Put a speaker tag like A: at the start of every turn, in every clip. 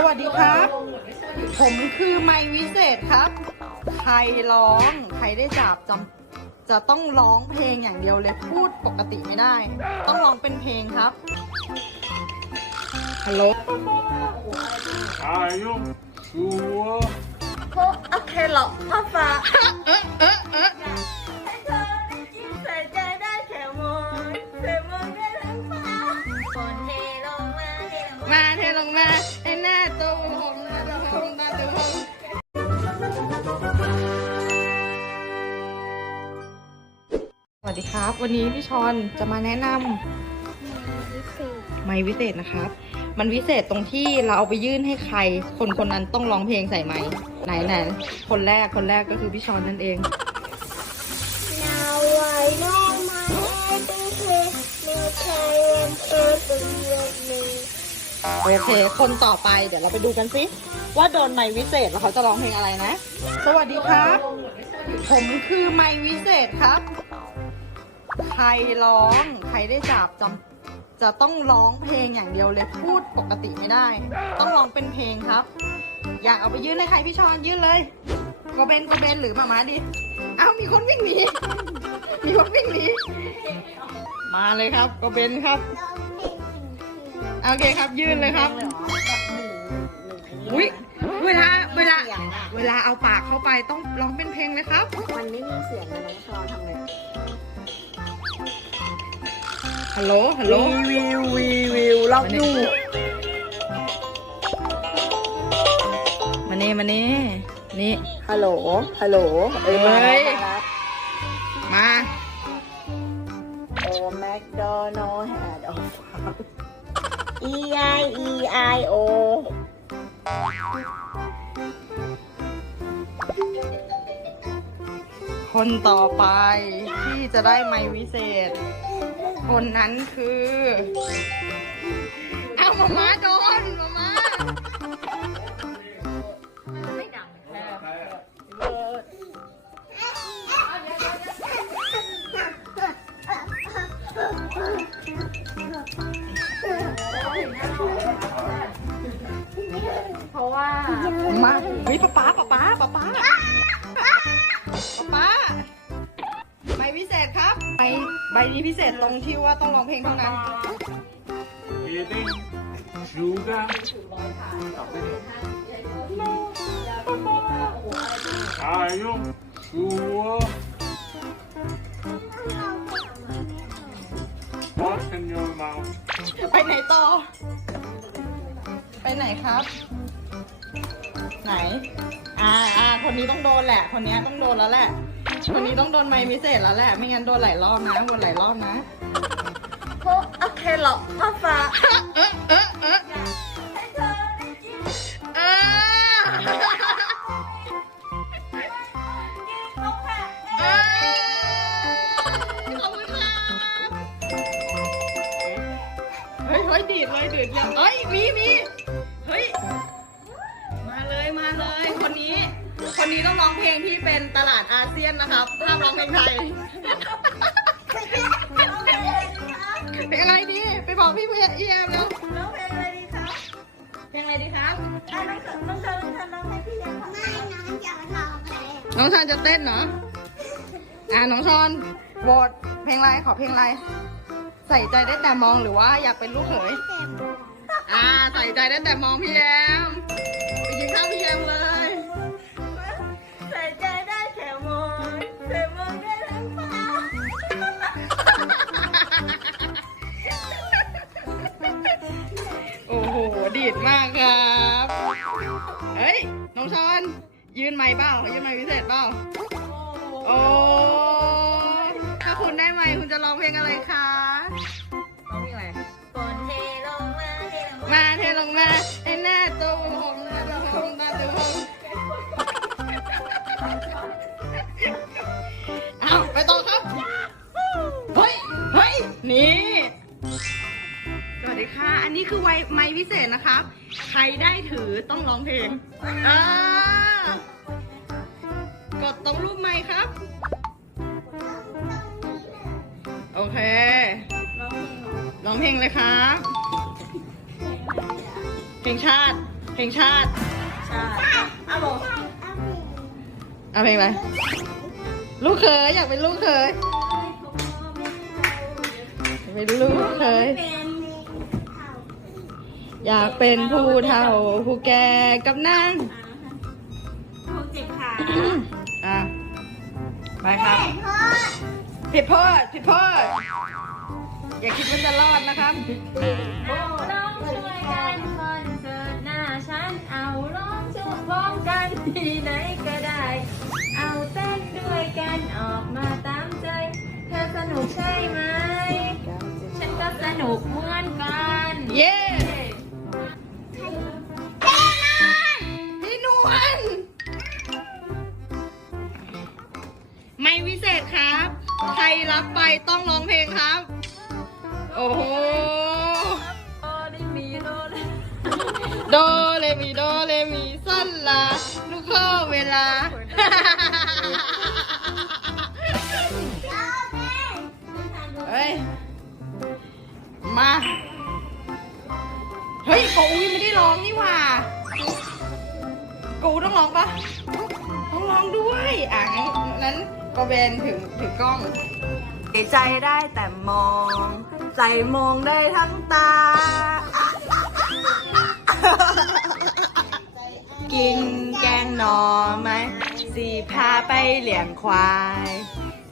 A: สวัสดีครับ ผมคือไมค์วิเศษครับ ใครร้อง ใครได้จับจำจะต้องร้องเพลงอย่างเดียวเลยพูดปกติไม่ได้ ต้องร้องเป็นเพลงครับ ฮัลโหล
B: Are you sure?
C: โอเคหรอพ่อฟ้า
A: เอ๊ะเอ๊ะเอ๊ะ
C: ให้เธอได้กินใส่ใจได้แค่มองเธอมองได้ทั้งฟ้าฝนเท
A: สวัสดีครับ วันนี้พี่ชอนจะมาแนะนำไม้วิเศษนะครับ มันวิเศษตรงที่เราเอาไปยื่นให้ใคร คนคนนั้นต้องร้องเพลงใส่ไม้ไหนไหนคนแรกคนแรกก็คือพี่ชอนนั่นเอง โอเค คนต่อไปเดี๋ยวเราไปดูกันสิว่าโดนไมวิเศษแล้วเขาจะร้องเพลงอะไรนะ สวัสดีครับ ผมคือไมวิเศษครับ ใครร้องใครได้จับจำจะต้องร้องเพลงอย่างเดียวเลยพูดปกติไม่ได้ ต้องร้องเป็นเพลงครับ อยากเอาไปยื่นให้ใครพี่ชอนยื่นเลยโกเบนโกเบนหรือมามาดิเอ้ามีคนวิ่งหนีมีคนวิ่งหนีมาเลยครับโกเบนครับ โอเคครับยื่นเลยครับอุ้ยเวลาเวลาเวลาเอาปากเข้าไปต้องร้องเป็นเพลงเลยครับ
C: มันไม่มีเสียงเลยน้องชอนทำไง
A: ฮัลโหล ฮัลโหล
C: วิววิววิวลองดู
A: มาเน่มาเน่นี่
C: ฮัลโหล ฮัลโหลเอ้ยมาแล้วมาแล้ว
A: มา
C: โอ้แมคโดนัลด์แฮดออฟ E I E I O
A: คนต่อไปที่จะได้ไม้วิเศษ คนนั้นคือ เอามามาโดนมามา มาวิป้าป๊าป๊าป๊าป๊าป๊าป้าใบพิเศษครับใบใบนี้พิเศษตรงที่ว่าต้องร้องเพลงเท่านั้น
B: ชูก้เไป
A: ไหนต่อ ไปไหนครับ ไหน อ่าอ่าคนนี้ต้องโดนแหละ คนนี้ต้องโดนแล้วแหละ คนนี้ต้องโดนไม้พิเศษแล้วแหละ ไม่งั้นโดนหลายรอบนะวนหลายรอบนะ
C: โอเคหรอพ่อฟ้า
A: มาเลยมาเลย คนนี้ คนนี้ต้องร้องเพลงที่เป็นตลาดอาเซียนนะครับห้ามร้องเพลงไทยเพลงอะไรดีไปบอกพี่เพียเอียมแล้ว
C: ร้องเพลงอะไรดีครับ
A: เพลงอะไรดีครับ
C: อะน้องเธอน้องเธอน้องเธอร้องให้พี่ยังไม่น้องจะร้องเพลง
A: น้องชอนจะเต้นเหรอ อ่าน้องชอนโหวตเพลงอะไรขอเพลงอะไร ใส่ใจได้แต่มองหรือว่าอยากเป็นลูกเขย อ่า ใส่ใจได้แต่มองพี่แยม
C: ดีด
A: มากครับเฮ้ยน้องชอนยืนไม้เปล่ายืนไม้พิเศษเปล่าโอ้ถ้าคุณได้ไม้คุณจะร้องเพลงอะไรคะร้องเพลงอะไร
C: ฝนเทลงมาเทลงมา
A: ค่ะ อันนี้คือไวไม้พิเศษนะครับ ใครได้ถือต้องร้องเพลงอ่ากดตรงรูปไม้ครับ โอเค ร้องเพลงเลยครับ เพลงชาติ เพลงชาติ
C: ใช่เอาบอก
A: เอาเพลงอะไร ลูกเขยอยากเป็นลูกเขยอยากเป็นลูกเขย
C: เป็น
A: อยากเป็นผู้เฒ่าผู้แก่กับนาง
C: คงเจ็บขา
A: อะไปครับ ผิดโพดผิดโพดอย่าคิดว่าจะรอดนะครับ
C: เอาร้องช่วยกันคอนเสิร์ตหน้าฉัน เอาร้องช่วยพร้อมกันที่ไหนก็ได้ เอาเต้นด้วยกันออกมาตามใจ เธอสนุกใช่ไหม ฉันก็สนุกเหมือนกัน
A: เย้ รับไปต้องร้องเพลงครับ โอ้โห
C: โอ้ได้มีโดน
A: โดเรมีโดเรมีสั้นลาลูกข้อเวลา เฮ้ย มา เฮ้ยโกอุ้ยไม่ได้ร้องนี่หว่ากูต้องร้องปะต้องร้องด้วย อะงั้นนั้นก็เบนถึงถึงกล้อง
C: ใจได้แต่มอง ใจมองได้ทั้งตา
A: กินแกงหน่อไหมสีพาไปเลี้ยงควาย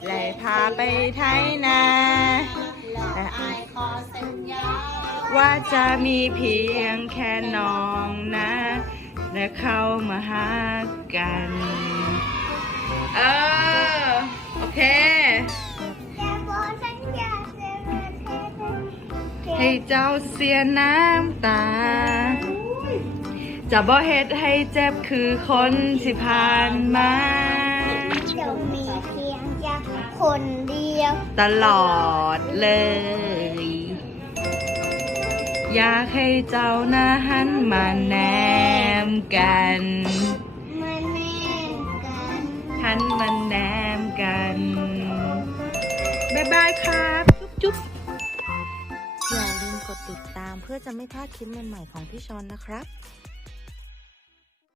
A: เลยพาไปไถนาแต่อายขอสัญญา ว่าจะมีเพียงแค่น้องนะ และเข้ามาหากัน ให้เจ้าเสียน้ำตา จะบ่เฮ็ดให้เจ็บคือคนที่ผ่านมา
D: จะมีเพียงแค่คนเดียว
A: ตลอดเลย อยากให้เจ้านะหันมาแนมกัน
D: มาแน่นกัน
A: หันมาแนมกัน บ๊ายบายครั
E: ดติดตามเพื่อจะไม่พลาดคลิปใหม่ๆของพี่ชอนนะครับ